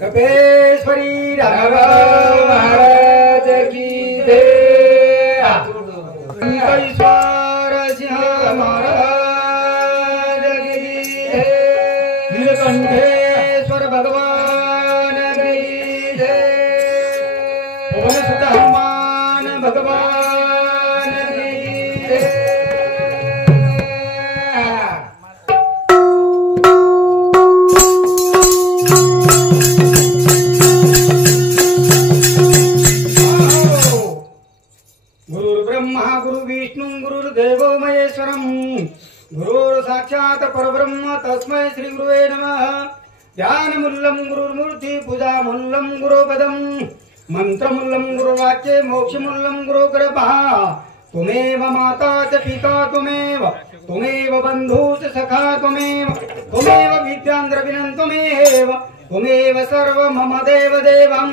कपेश्वरी राघव महाराज की जय। ईश्वर सिंह महाराज की जय। नीलकंठेश्वर भगवान की जय। पवन सुत हनुमान भगवान की जय। गुरुर्देवो महेश्वरम गुरुर् साक्षात् परब्रह्म तस्मै श्री गुरुवे नमः। ध्यानमूल्यं गुरुर्मूर्ति पूजामूल्यं गुरुपदं मंत्रमूल्यं गुरुवाक्ये मोक्षमूल्यं गुरुकृपा। त्वमेव माता च पिता त्वमेव बन्धु च सखा त्वमेव विद्यान्द्रविनं त्वमेव सर्व मम देव देवं।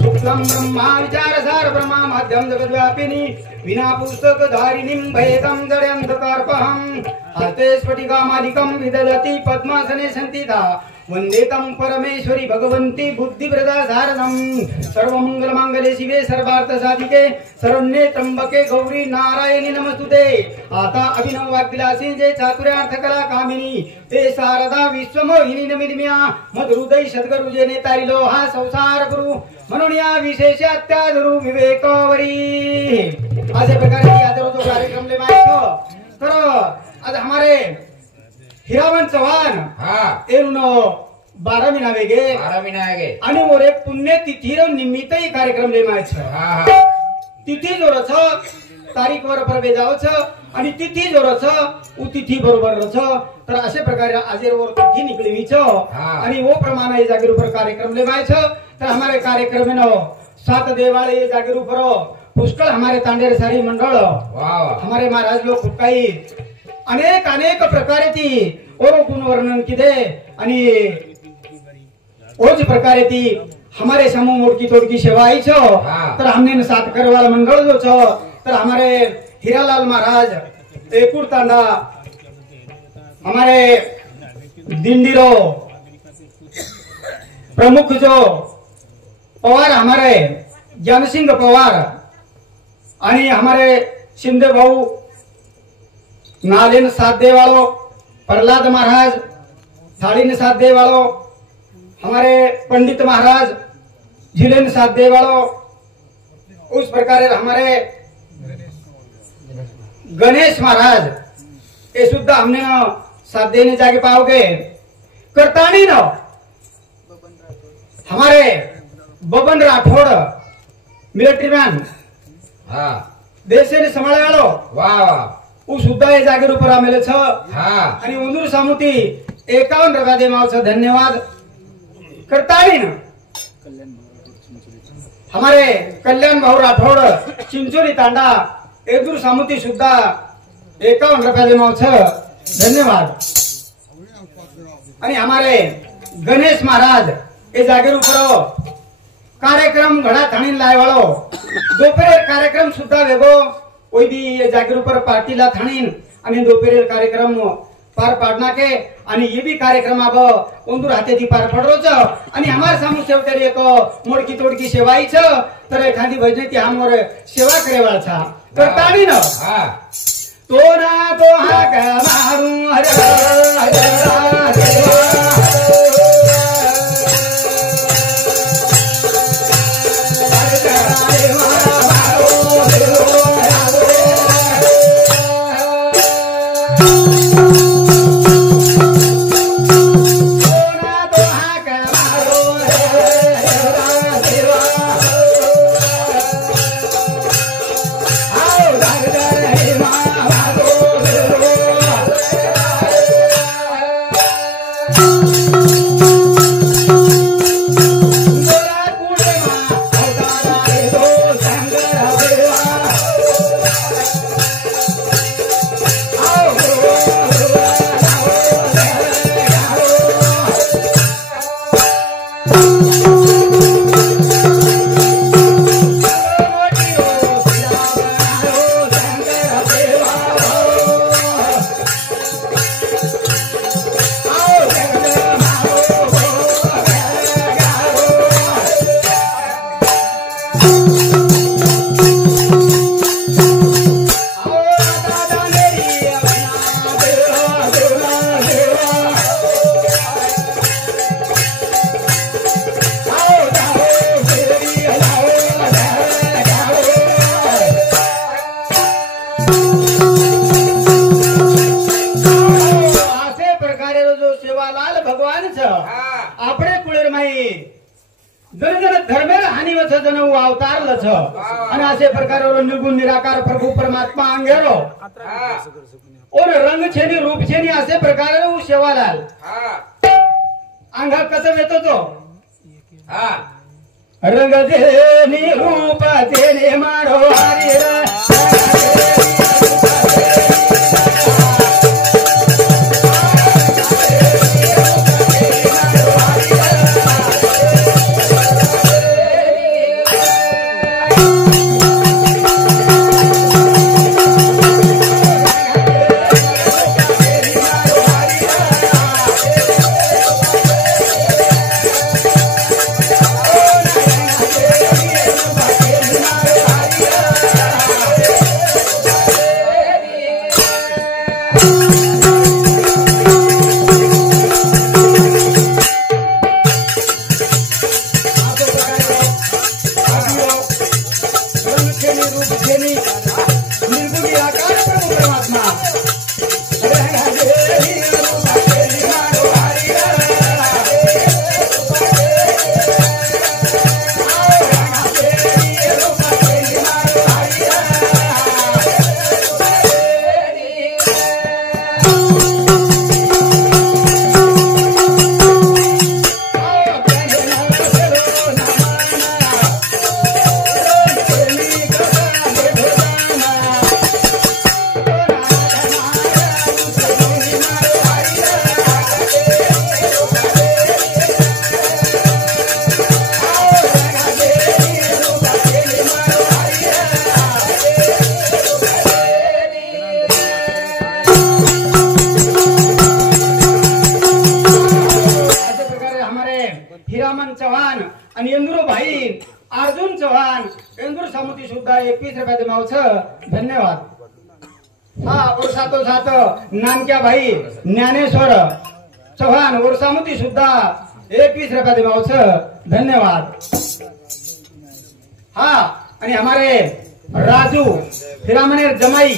शुक्लं ब्रह्मा विचारसार ब्रह्मा मध्यं जगद्व्यापिनी विना पुस्तक धारिणीं भेदं जड्यन्धकार्पहं। हस्ते स्फटिकामालिकं विदधति पद्मासने संस्थिता वन्दे तं परमेश्वरी भगवन्ती बुद्धिप्रदा शारदं। सर्वमंगलमांगल्ये शिवे सर्वार्थसाधिके शरण्ये त्र्यंबके गौरी नारायणी नमस्तुते। आता अभिनव वाग्विलासी जय चातुर्यार्थकला कामिनी ते शारदा विश्वमोहिनी नमिनिम्या मधुहृदय सद्गुरु जे नेतारिलो हा संसार गुरु म्हणून या विशेष अत्यादरू विवेकवरी अशा प्रकारे आदर जो कार्यक्रम ले मायको तर आज हमारे हिरावन चौहान एनो 12 महीना वेगे आणि मोरे पुण्यतिथी र निमित्त ही कार्यक्रम ले माय छ। तिथी जोर छ तारीख वर परबे जाव छ आणि तिथी जोर छ उ तिथी बरोबर छ। तर अशा प्रकारे आज वर तिथी निकळवी छ आणि वो प्रमाणे ये जागीर ऊपर कार्यक्रम ले माय छ। तर हमारे कार्यक्रम में 7 देवालय ये जागीर ऊपर पुष्कळ हमारे तांडेर सारी मंडळ हमारे महाराज लोग फुटकाई अनेक प्रकारे ती और गुण वर्णन किदे आणि ओज प्रकारे ती हमारे समूह मोड़की तोड़की सेवा आई छो। तर हमने साथ करे वाला मंडल जो छो तर हमारे हीरालाल महाराज एकुड़ तांडा हमारे दिंडीरो प्रमुख जो पवार हमारे ज्ञान सिंह पवार आणि हमारे शिंदे भाऊ नालेन साथ दे वालो प्रहलाद महाराज थाली साथ दे वालो हमारे पंडित महाराज झिलेन साथ दे वालो उस प्रकार हमारे गणेश महाराज ये सुद्धा हमने साथ देने जाके पाओगे। करतानी न हमारे बबन राठौड़ मिलिट्री मैन देश ने संभाळे वालो उ सुद्धा ये जागेर ऊपर आमेले छ आणि उंदूर सामुती 51 रुपया दे माव छ। धन्यवाद करतानी न हमारे कल्याण भाऊ राठौड़ चिंचोली तांडा एदूर सामुती सुद्धा 51 रुपया दे माव छ। धन्यवाद आणि हमारे गणेश महाराज ये जागेर ऊपर कार्यक्रम घड़ा थाणी लाय वालो दोपहर कार्यक्रम सुद्धा वेगो कोई भी ये जागीर ऊपर पार्टी ला थाणीन आणि दोपहर कार्यक्रम पार पाडना के आणि ये भी कार्यक्रम अब उंदूर हाते थी पार पडरो छ आणि हमार सामू सेवतरी एक मोडकी तोडकी सेवाई छ। तर एखादी भजनी ती हमर सेवा करेवाळ छ करतानी न तो ना तो हा का मारू Oh जण जण धर्मेर हानी वच जण अवतारल छ आणि असे प्रकार निर्गुण निराकार प्रभू परमात्मा अंगेरो और रंग छेनी रूप छेनी असे प्रकार शेवालाल अंगा कसं येतो तो रंग देनी रूप देने मारो हरी चव्हाण आणि इंदुर भाई अर्जुन चव्हाण इंदुर समुती सुद्धा 21 रुपये दिमाव छ धन्यवाद। हा और सातो सात नानक्या भाई ज्ञानेश्वर चव्हाण और समुती सुद्धा 21 रुपये दिमाव छ धन्यवाद। हा आणि हमारे राजू फिरामनेर जमाई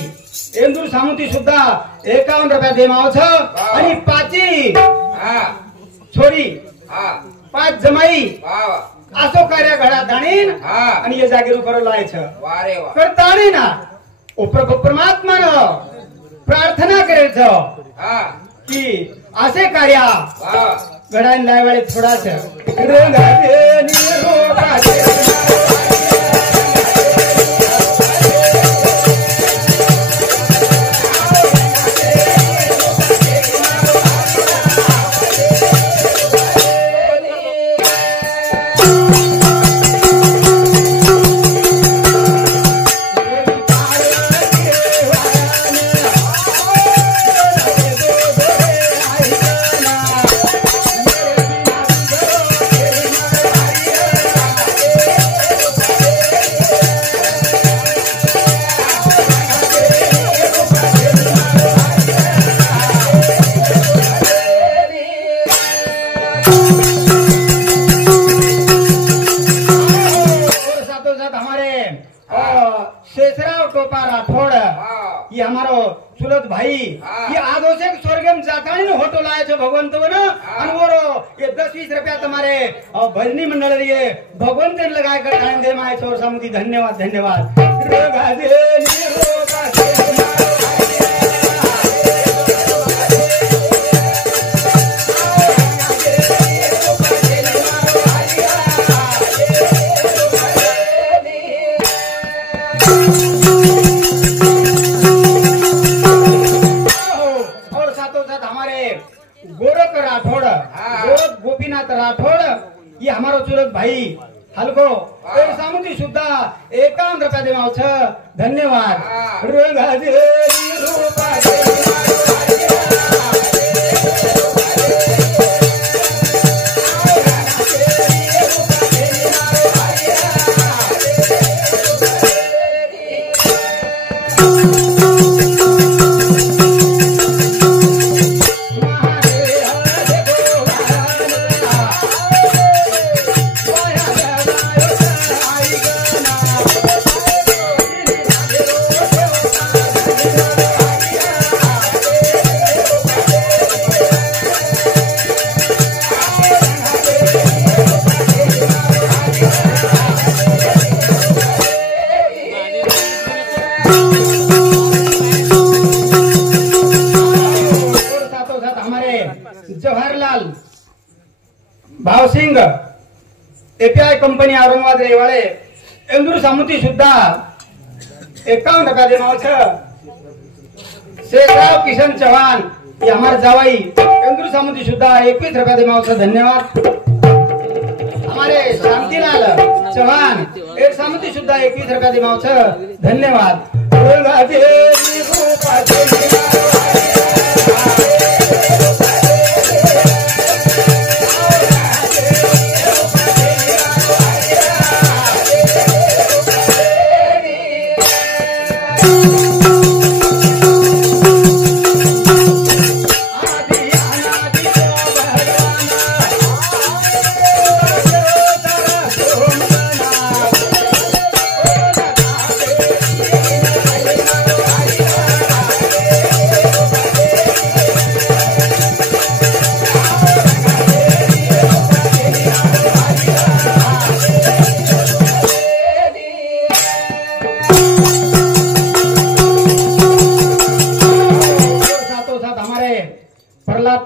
इंदुर समुती सुद्धा 51 रुपये दिमाव छ आणि पाची छोरी 5 जमाई असो कार्य घडा दाणीन आणि ये जागीर करो लायच कर दाणी ना ओ प्रभु परमात्मा न प्रार्थना करे छ की असे कार्य घडान लायवाळे थोडाच रंगा दे निरोगा दे ये हमारो सुलत भाई ये आधो से स्वर्गम जाता नहीं होटो लाए छो भगवंत बना अनवरो ये 10-20 रुपया तुम्हारे भजनी मंडल ये भगवंत ने लगाए कर टाइम दे माए छोर समुदी धन्यवाद धन्यवाद। रोगा दे रोगा दे गोरख राठौड़ गोपीनाथ राठौड़ ये हमारो चुलत भाई हलको सामुदी सुद्धा 51 रुपया देवाव छ धन्यवाद। एपीआय कंपनी औरंगाबाद रेवाळे इंदूर सामुती सुद्धा 51 रुपया दे मावछ शेखराव किशन चौहान ये हमारे जावाई इंदूर सामुती सुद्धा 21 रुपया दे मावछ धन्यवाद। हमारे शांतिलाल चौहान एक सामुती सुद्धा 21 रुपया दे मावछ धन्यवाद।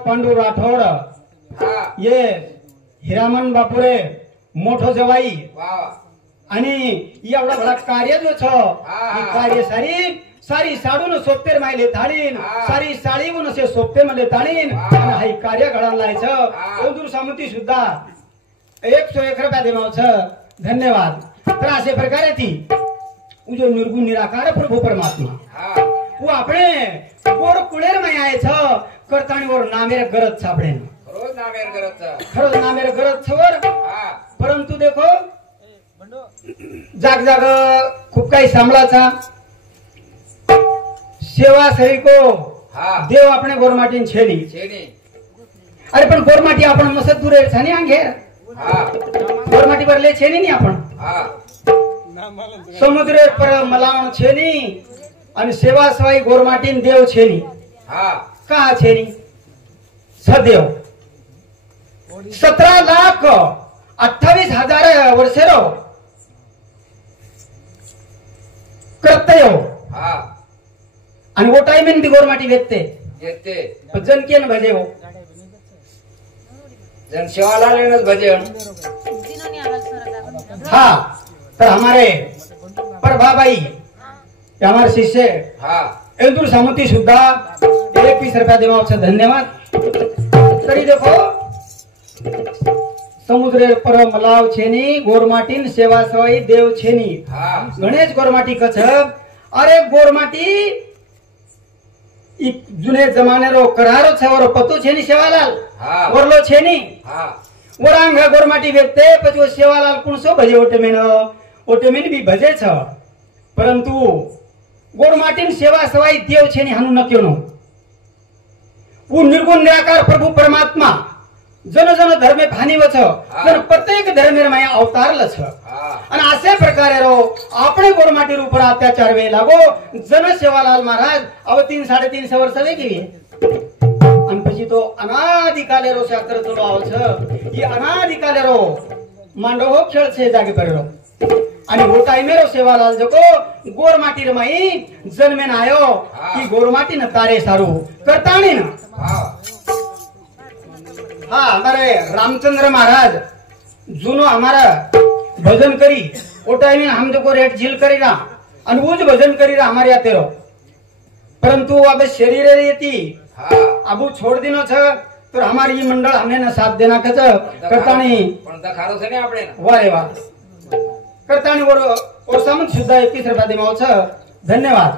पांडू राठौड़ ये हिरामन बापुरे मोठो जवाई आणि एवढा भला कार्य जो छ कार्य सारी साडून सोपतेर मायले थाळीन सारी साळीवून असे सोपते मले थाळीन आणि हाई कार्य घडान लायचं ओदूर सामुती सुद्धा 101 रुपया देमावछ धन्यवाद। तर असे प्रकारे थी उजो निर्गुण निराकार प्रभु परमात्मा वो आपणे गोर कुळेर में आए छ करताणी वर नामेर गरज छापडे रोज नामेर गरज खरज नामेर गरज छवर परंतु देखो जाग जाग खूप काही सांभाळाचा सेवा सही को देव अपने गोरमाटीन छेली अरे पण गोरमाटी आपण मसत दूर छानी अंगेर गोरमाटी भरले छेनी नहीं आपण समुद्र पर मलावण छेनी आणि सेवा सवाई गोरमाटीन देव छेनी कहा छेनी सदेव 17,28,000 वर्षेरो कर्तयो आणि वो टाइम भी गोरमाटी वेचते जन केन भजे हो जन सेवाला लेनच भजे हाँ तर हमारे प्रभाबाई हमारे शिष्य इंदूर सामुती सुद्धा 21 रुपया देवावछ धन्यवाद। तरी देखो समुद्र पर मलाव छेनी गोरमाटीन सेवा सवाई देव छेनी गणेश गोरमाटी कछ अरे गोरमाटी जुने जमाने रो करारो छवरो पतो छेनी सेवालाल वरलो छेनी वरांग गोरमाटी व्यक्ते પછી वो सेवालाल कुणसो भजे ओटेमेन भी भजे छ परंतु गोरमाटीन सेवा सवाई देव छेनी हानु न केनो वो निर्गुण निराकार प्रभु परमात्मा जन जन धर्मे भानीव छ जन प्रत्येक धर्मेर माया अवतारल छ आणि अशा प्रकारे रो आपण गोरमाटी रूप अत्याचार वे लागो जन सेवालाल महाराज अब 3-350 वर्ष वे केवी आणि પછી तो अनादिकाले रो शास्त्र चलो आव छ ये अनादिकाले रो मांडो खेळ छे जागे परेरो आणि वो टाइमेरो सेवालाल जको गोरमाटी रमाई जन्मेन आयो की गोरमाटी न तारे सारू करताणी न हाँ हमारे रामचंद्र महाराज जुनो हमारा भजन करी वो टाइम हम जो रेट झील करी रहा अनुभूज भजन करी रहा हमारे आते रहो परंतु अब शरीर येती अब छोड़ दिनो छ तो हमारी ये मंडल हमने न साथ देना कच करताणी वारे वाह करताणी और सामंत सुद्धा 21 रुपया देमावछ धन्यवाद।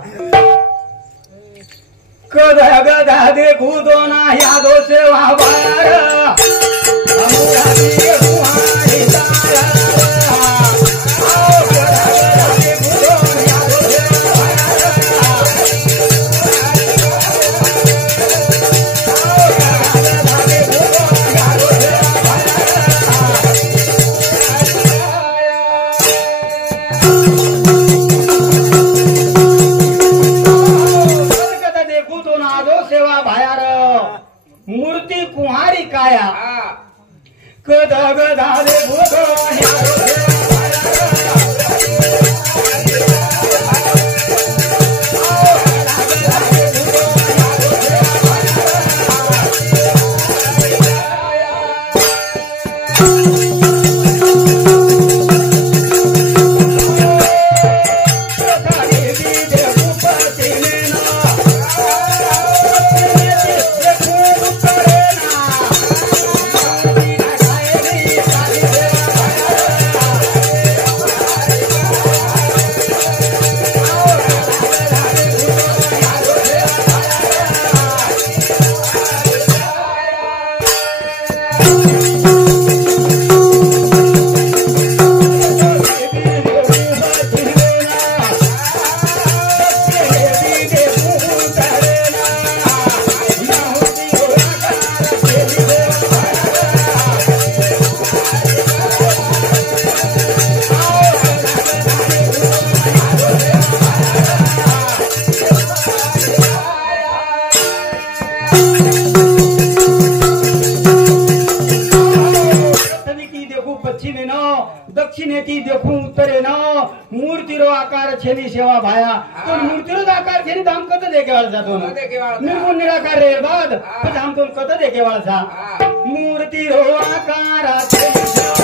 गधा गधा देखू दो ना यादो से वाबार मूर्ति कुहारी काया कदग दक्षिणेती देखून उत्तरेन मूर्तिरो आकार छेनी सेवा भाया तो मूर्तिरो आकार छेनी हम कत देखे वाला जातो निर्गुण निराकार रे बाद फिर हम तुम कत देखे वाला था मूर्तिरो आकार छेनी सेवा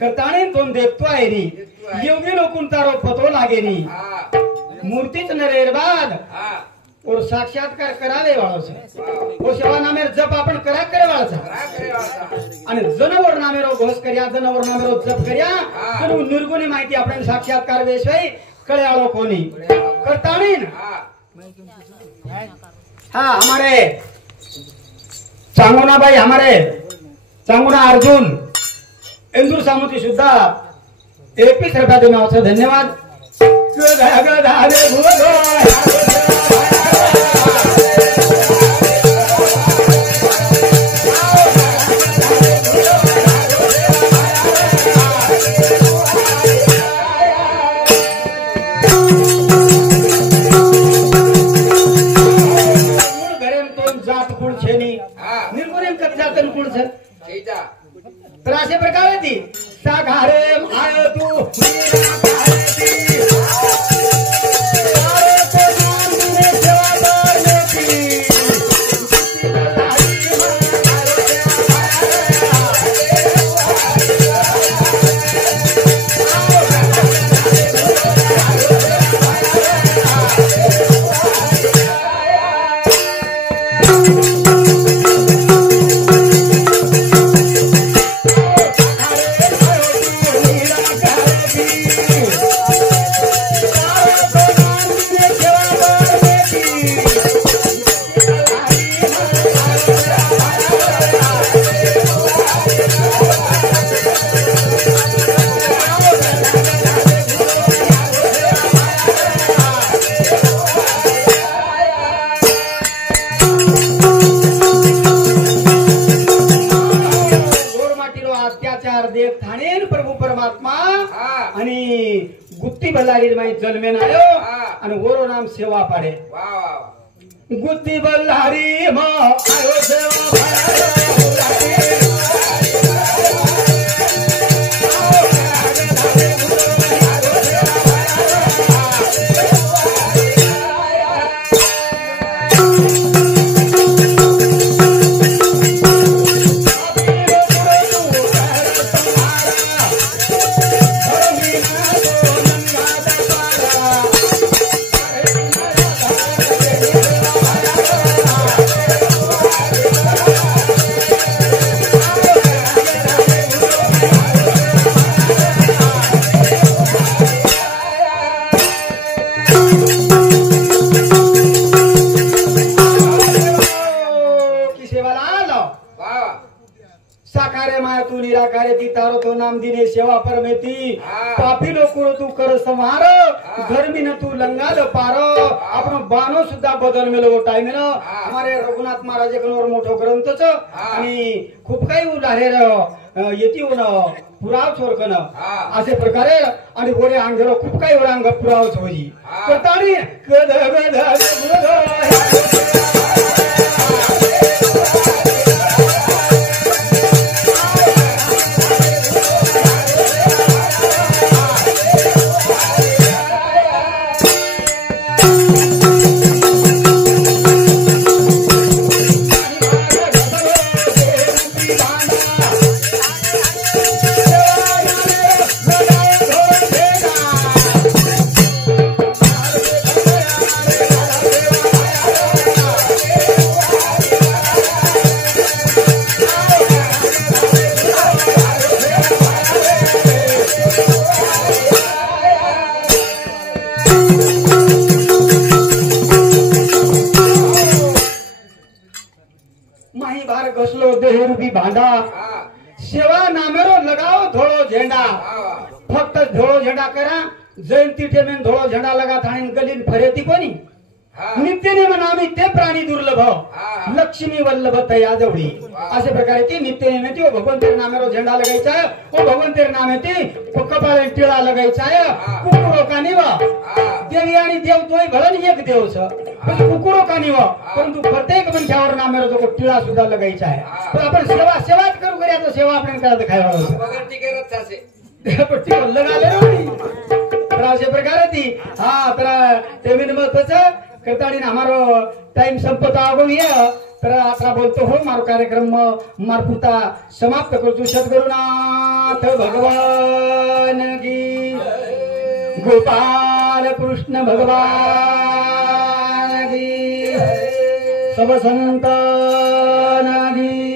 करताने तुम देखतो आहे नी योगी लोकून तारो पतो लागे नी मूर्तीच नरेर बाद और साक्षात्कार करावे वाळो छे ओ सेवा नामेर जप आपण करा करे वाळो छे आणि जनावर नामेरो घोष कर्या जनावर नामेरो जप कर्या पण निर्गुणी माहिती आपण साक्षात्कार वेशई कळे आलो कोणी करताने हां हमारे चांगुना भाई हमारे चांगुना अर्जुन इंदूर सामुती सुद्धा 21 रुपया देऊन आवश्यक धन्यवाद जात कुळ छेनी निर्गुण कत जातन कुळ छ तर अशा प्रकारे ती साघारे आयो तू गुत्ती बल्लारी माई जन्मेन आयो आणि वरो नाम सेवा पाडे गुत्ती बल्लारी मा आयो सेवा तारो तो नाम दिने सेवा परमेती पापी लोको तू कर संहार धर्मी न तू लंगाल पार आपण बानो सुद्धा बदल मेलो टाइम न हमारे रघुनाथ महाराज कनवर मोठो ग्रंथच आणि खूप काही उलाहेर येती होन पुराव छोरकन असे प्रकारे आणि गोरे अंगरो खूप काही ओरांग पुराव छोजी करतानी कद माही बार घसलो देहरूपी भांडा सेवा नामेरो लगाओ धोळो झेंडा फक्त धोळो झेंडा करा जयंती टेमेन धोळो झेंडा लगा थाणी गलीन फरेती कोणी नित्यने म्हणामी ते प्राणी दुर्लभ लक्ष्मी वल्लभ तया जवळी अशा प्रकारे ती नित्यने म्हणते ओ भगवान तेरे नामेरो झेंडा लगायचा आहे ओ भगवान तेरे नामे ती कपाळे टिळा लगायचा आहे कुकुरो कानी वा देवी आणि देव तोय भळन एक देव छ म्हणजे कुकुरो कानी वा परंतु प्रत्येक मंचावर नामेरो जो टिळा सुद्धा लगायचा आहे पण आपण सेवाच करू करूया तो सेवा आपण करायचं खायला बगरती करत सासे पट्टी लगाले तर अशा प्रकारे ती हा तर ते महत्वाचं करतानी हमारो टाइम संपत आगो ये तर आता बोलतो हो मारो कार्यक्रम मारपुता समाप्त करतो सद्गुरुनाथ भगवान की गोपाल कृष्ण भगवान की सब संतान की